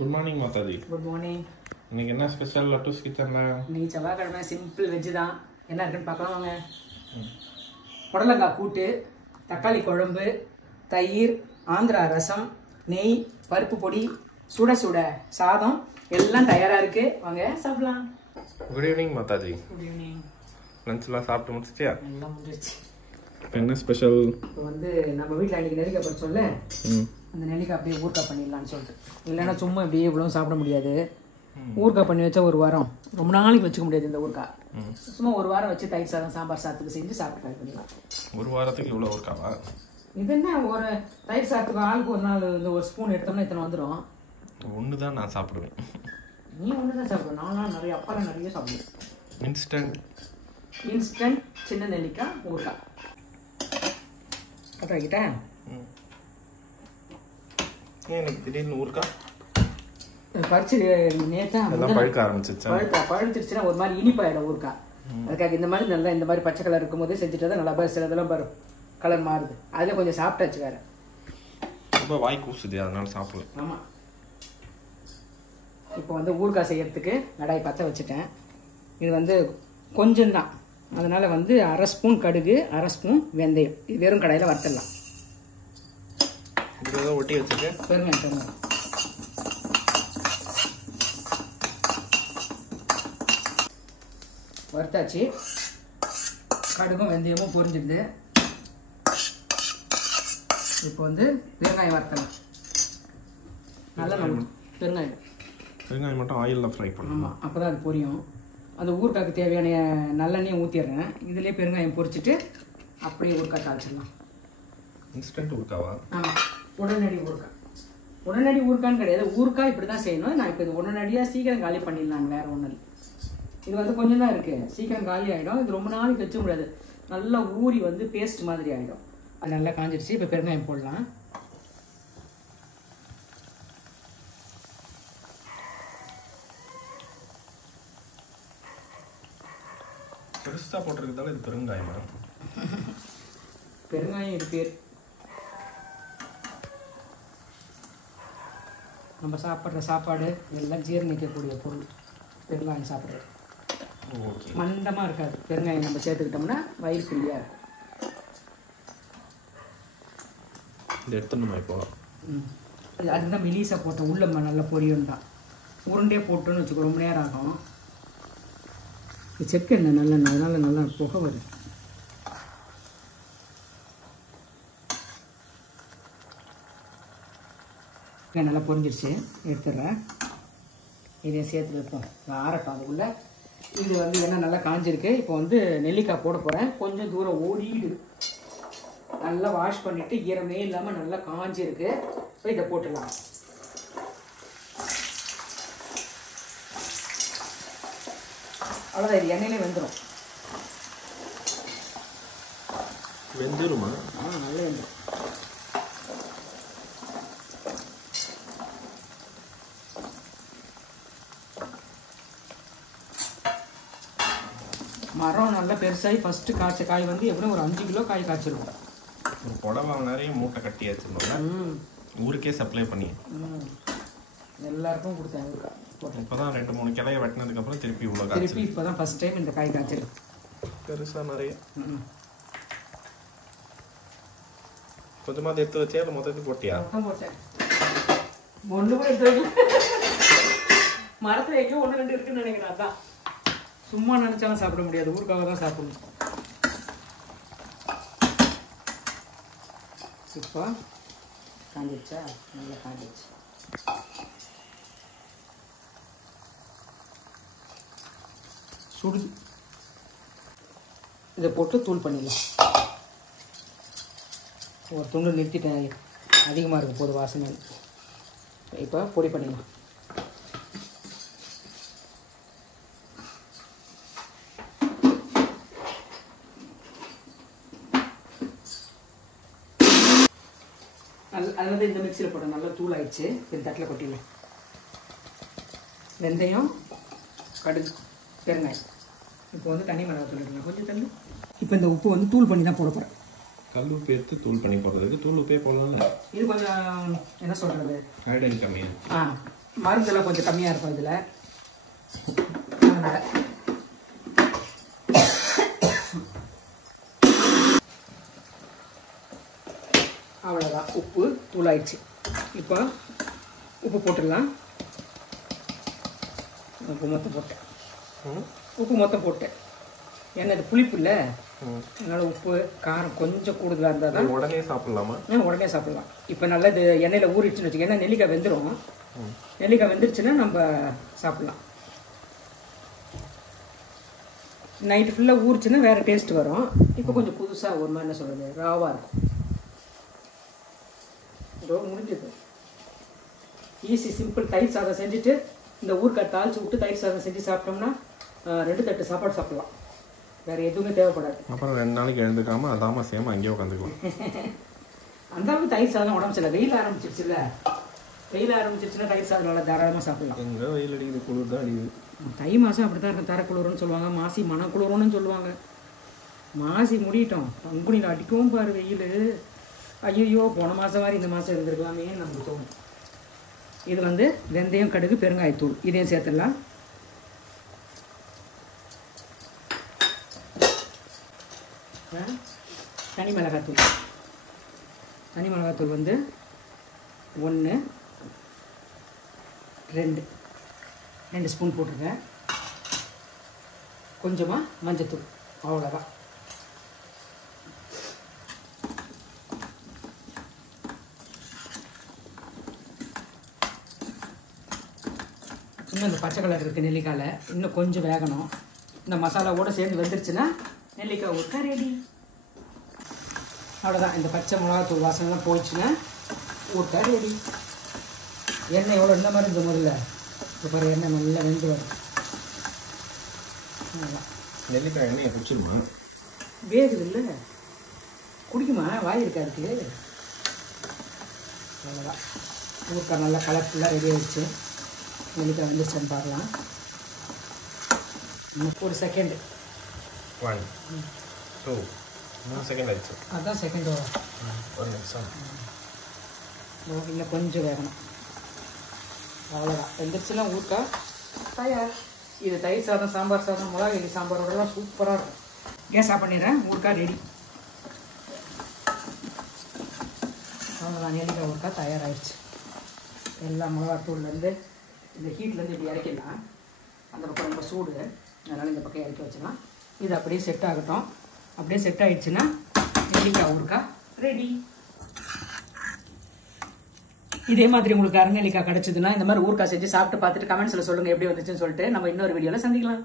Good morning Mataji. Good morning. இன்னைக்கு என்ன special லட்டூஸ் கிச்சன்ல? இன்னைக்கு செவ்வாய்க்கிழமை சிம்பிள் வெஜ் தான். என்ன இருக்குன்னு பார்க்கலாம் வாங்க. புடலங்காய் கூட்டு, தக்காளி குழம்பு, தயிர், ஆந்திரா ரசம், நெய், பருப்பு பொடி, சுட சுட சாதம் எல்லாம் தயாராக இருக்கு. வாங்க சாப்பிடலாம். குட் ஈவினிங் மாதாஜி. Good evening. லஞ்ச்லாம் சாப்பிட்டு முடிச்சிட்டியா? எல்லாம் முடிஞ்சிருச்சு. இப்போ என்ன ஸ்பெஷல்? இப்போ வந்து நம்ம வீட்டில் அன்றைக்கி நெல்லிக்காய் பறிச்சோம்ல, அந்த நெல்லிக்காய் அப்படியே ஊறுகாய் பண்ணிடலான்னு சொல்லிட்டு. இல்லைன்னா சும்மா இப்படியே இவ்வளோ சாப்பிட முடியாது. ஊறுகாய் பண்ணி வச்சா ஒரு வாரம் ரொம்ப நாளைக்கு வச்சுக்க முடியாது. இந்த ஊறுகாய் சும்மா ஒரு வாரம் வச்சு தயிர் சாதம் சாம்பார் சாதத்துக்கு செஞ்சு சாப்பிட்டு ட்ரை பண்ணிடலாம். ஒரு வாரத்துக்கு இவ்வளோ ஊறுகாவா? இது என்ன, ஒரு தயிர் சாதத்துக்கு ஆளுக்கு ஒரு நாள் இந்த ஒரு ஸ்பூன் எடுத்தோம்னா இத்தனை வந்துடும். ஒன்று தான் நான் சாப்பிடுவேன். நீ ஒன்று தான் சாப்பிடுவேன். நான்லாம் நிறைய அப்பாலாம் நிறைய சாப்பிடுவேன். இன்ஸ்டன்ட் சின்ன நெல்லிக்காய் ஊறுகாய் கட்டாக்கிட்டேன். ஏன் எனக்கு திடீர்னு ஊறுகாய் பறிச்சு நேற்றா பழுக்க ஆரம்பிச்சிச்சா? பழுத்துருச்சுன்னா ஒரு மாதிரி இனிப்பாயிடும் ஊறுகாய். அதுக்காக இந்த மாதிரி நல்லா இந்த மாதிரி பச்சை கலர் இருக்கும் போதே செஞ்சுட்டு தான் நல்லா பாரு. சிலதெல்லாம் பாரு கலர் மாறுது. அதில் கொஞ்சம் சாப்பிட்டாச்சு வேற. ரொம்ப வாய் கூசுது, அதனால சாப்பிடுவேன். ஆமாம். இப்போ வந்து ஊறுகாய் செய்யறதுக்கு கடாய் பற்ற வச்சுட்டேன். இது வந்து கொஞ்சம் தான், அதனால் வந்து அரை ஸ்பூன் கடுகு, அரை ஸ்பூன் வெந்தயம். இது வெறும் கடாயில் வறுத்துடலாம். இதில் ஒட்டி வச்சுட்டு பெருங்காயம் வறுத்தாச்சு. கடுகும் வெந்தயமும் பொரிஞ்சிடுது. இப்போ வந்து வெங்காயம் வறுத்தலாம். நல்லா பெருங்காயம் மட்டும் ஆயிலில் ஃப்ரை பண்ணணும். ஆமாம், அப்போ தான் அது பொரியும். அந்த ஊறுகாய்க்கு தேவையான நல்லெண்ணெயும் ஊற்றிடுறேன். இதிலே பெருங்காயம் பொரிச்சிட்டு அப்படியே ஊறுகாய் தாளிச்சிடலாம். இன்ஸ்டன்ட் ஊறுகாவா? ஆமாம், உடனடி ஊறுகாய். உடனடி ஊறுகான்னு கிடையாது, ஊறுகாய் இப்படி தான் செய்யணும். நான் இப்போ இது உடனடியாக சீக்கிரம் காலி பண்ணிடலான்னு, வேறு ஒன்றும் இல்லை. இது வந்து கொஞ்சம் தான் இருக்குது, சீக்கிரம் காலி ஆகிடும். இது ரொம்ப நாளைக்கு வச்ச முடியாது. நல்லா ஊறி வந்து பேஸ்ட் மாதிரி ஆகிடும். அது நல்லா காஞ்சிடுச்சு. இப்போ பெருங்காயம் போடலாம். பெருசாக போட்டிருக்கிறதால இது பெருங்காயமா? பெருங்காயம் இது பேர். நம்ம சாப்பிட்ற சாப்பாடு எல்லாம் ஜீரணிக்கக்கூடிய பொருள் பெருங்காயம் சாப்பிட்றது. மந்தமாக இருக்காது. பெருங்காயம் நம்ம சேர்த்துக்கிட்டோம்னா வயிறு ஃப்ரீயாக இருக்கும். இது எடுத்துணுமா இப்போ? அதுதான் மெலிசாக போட்ட உள்ள நல்லா பொரியும் தான். உருண்டையே போட்டோன்னு வச்சுக்கோ, ரொம்ப நேரம் ஆகும். செக்கு எண்ணெய் நல்லெண்ணெய், அதனால் நல்லா புகை வருது. நல்லா பொரிஞ்சிருச்சு, எடுத்துடுறேன். இதையும் சேர்த்து வைப்போம், ஆறட்டும் அதுக்குள்ளே. இது வந்து எண்ணெய் நல்லா காஞ்சிருக்கு. இப்போ வந்து நெல்லிக்காய் போட போகிறேன். கொஞ்சம் தூரம் ஓடிடு, நல்லா வாஷ் பண்ணிவிட்டு ஈரமே இல்லாமல் நல்லா காஞ்சிருக்கு. இப்போ இதை போட்டுடலாம். அவ்வளோதான், இது எண்ணெயிலே வெந்துடும். வெந்துருமா? நல்லா வெந்துடும். மரம் நல்லா பெருசாகி ஃபஸ்ட்டு காய்ச்ச காய் வந்து எப்படியும் ஒரு 5 கிலோ காய் காய்ச்சிருக்கும். ஒரு புடவை நிறைய மூட்டை கட்டி வச்சிருந்தோம்ல, ஊருக்கே சப்ளை பண்ணி எல்லாருக்கும் கொடுத்தேன். இப்போ தான் 2-3 கிளையை வெட்டினதுக்கப்புறம் திருப்பி இவ்வளோ திருப்பி இப்போ தான் ஃபஸ்ட் டைம் இந்த காய் காய்ச்சிருக்கு. பெருசாக நிறைய. கொஞ்சமாக எடுத்து வச்சே இல்லை மொத்தத்துக்கு போட்டியா? போட்டேன். ஒன்று கூட எடுத்து மரத்தில் எங்கேயோ 1-2 இருக்குன்னு நினைக்கிறேன். அதான் சும்மா நினச்சாலும் சாப்பிட முடியாது, ஊருக்காக தான் சாப்பிடணும். இப்போ காஞ்சிடுச்சா? நல்லா காஞ்சிடுச்சு. சுடுது. இதை போட்டு தூள் பண்ணிடலாம். ஒரு துண்டு நிறுத்திட்டேன், அதிகமாக இருக்கும் போது வாசனை. இப்போ பொடி பண்ணிடலாம். அது வந்து இந்த மிக்சியில் போட நல்லா தூள் ஆயிடுச்சு. இந்த தட்டில் கொட்டிடலாம். வெந்தயம், கடுகு, பெருங்காயம். இப்போ வந்து தண்ணி மிளகா சொல்லிடுங்க, கொஞ்சம் தண்ணி. இப்போ இந்த உப்பு வந்து தூள் பண்ணி தான் போட போகிறேன். கல் உப்பு எடுத்து தூள் பண்ணி போடுறதுக்கு தூள் உப்பே போடலாம்ல. இது கொஞ்சம் என்ன சொல்கிறது, அயோடின் கம்மி. மருந்தெல்லாம் கொஞ்சம் கம்மியாக இருக்கும் இதில். அதனால் அவ்வளோதான். உப்பு தூளாயிடுச்சு. இப்போ உப்பு போட்டுடலாம். உப்பு மொத்தம் போட்டேன். ஏன்னா இது புளிப்பு இல்லை, அதனால் உப்பு காரம் கொஞ்சம் கூடுதலாக இருந்தால் தான் உடனே சாப்பிட்லாமா? உடனே சாப்பிட்லாம். இப்போ நல்லா இது எண்ணெயில் ஊறிடுச்சுன்னு வச்சுக்கோங்க. ஏன்னா நெல்லிக்காய் வெந்துடும். நெல்லிக்காய் வெந்துருச்சுன்னா நம்ம சாப்பிட்லாம். நைட்டு ஃபுல்லாக ஊறிச்சுன்னா வேறு டேஸ்ட் வரும். இப்போ கொஞ்சம் புதுசாக ஒரு மாதிரி என்ன சொல்கிறது, ராவாக இருக்கும். இதோ முடிஞ்சது. Easy simple. தயிர் சாதம் செஞ்சுட்டு இந்த ஊறுகாய் தாளிச்சு விட்டு தயிர் சாதம் செஞ்சு சாப்பிட்டோம்னா 2 தட்டு சாப்பாடு சாப்பிடலாம். வேறு எதுவுமே தேவைப்படாது. அப்புறம் 2 நாளைக்கு எழுந்துக்காமல் அதாம சேம அங்கேயே உட்காந்துக்கலாம். அந்த அளவுக்கு தயிர் சாதம் உடம்பு சரியில்லை. வெயில் ஆரம்பிச்சிருச்சுல்ல, வெயில் ஆரம்பிச்சிருச்சுன்னா தயிர் சாதம் நல்லா தாராளமாக சாப்பிடலாம். எங்கே வெயில் அடிக்குது, குளிர் தான் அடிக்குது. தை மாதம் அப்படி தான் இருக்கும். தர குளிர்னு சொல்லுவாங்க, மாசி மன குளிர்னு சொல்லுவாங்க. மாசி முடியட்டும், பங்குனியில் அடிக்கவும் பாரு வெயில். ஐயோ போன மாதம் மாதிரி இந்த மாதம் இருந்திருக்கலாமே நமக்கு தோணும். இது வந்து வெந்தயம், கடுகு, பெருங்காயத்தூள் இதையும் சேர்த்துடலாம். தனி மிளகாத்தூள் வந்து 1 2 ஸ்பூன் போட்டிருக்கேன். கொஞ்சமாக மஞ்சத்தூள், அவ்வளோதான். இன்னும் இந்த பச்சை கலர் இருக்குது நெல்லிக்காயில், இன்னும் கொஞ்சம் வேகணும். இந்த மசாலாவோடு சேர்ந்து வெந்துருச்சுன்னா நெல்லிக்காய் ஊறுகாய் ரெடி. அவ்வளோதான். இந்த பச்சை மிளகாத்தூள் வாசனைலாம் போயிடுச்சுன்னா ஊறுகாய் ரெடி. எண்ணெய் எவ்வளோ இந்த மாதிரி இருந்த முதல்ல இப்போ பாரு, எண்ணெய் நல்லா வெந்து வரும். அவ்வளோதான். நெல்லிக்காய் எண்ணெயை குடிச்சிருமா? வேகுது இல்லை, குடிக்குமா? வாய் இருக்கா அதுக்கு. அவ்வளோதான். ஊறுகாய் நல்லா கலர்ஃபுல்லாக ரெடி ஆகிடுச்சு. நெல்லிக்காய் வந்துருச்சான்னு பார்க்கலாம். ஒரு செகண்டு. 1 2 3 செகண்ட் ஆயிடுச்சு. அதுதான் செகண்ட். ஒரு நிமிஷம். இல்லை கொஞ்சம் வேகணும். அவ்வளோதான். வெந்துருச்சுன்னா ஊறுகாய் தயார். இது தயிர் சாதம், சாம்பார் சாதம், மிளகாய் சாம்பாரோடலாம் சூப்பராக இருக்கும். கேஸ் ஆஃப் பண்ணிடுறேன். ஊறுகாய் ரெடி. அவ்வளோதான். நெல்லிக்காய் ஊறுகாய் தயாராகிடுச்சு. எல்லா மிளகாத்தூள்லேருந்து இந்த ஹீட்லேருந்து இப்படி இறக்கிடலாம். அந்த பக்கம் ரொம்ப சூடு, அதனால் இந்த பக்கம் இறக்கி வச்சிடலாம். இது அப்படியே செட் ஆகட்டும். அப்படியே செட் ஆகிடுச்சுன்னா நெல்லிக்காய் ஊறுகாய் ரெடி. இதே மாதிரி உங்களுக்கு அரைநெல்லிக்காய் கிடச்சிதுன்னா இந்த மாதிரி ஊறுகாய் செஞ்சு சாப்பிட்டு பார்த்துட்டு கமெண்ட்ஸில் சொல்லுங்கள் எப்படி வந்துச்சுன்னு சொல்லிட்டு. நம்ம இன்னொரு வீடியோவில் சந்திக்கலாம்.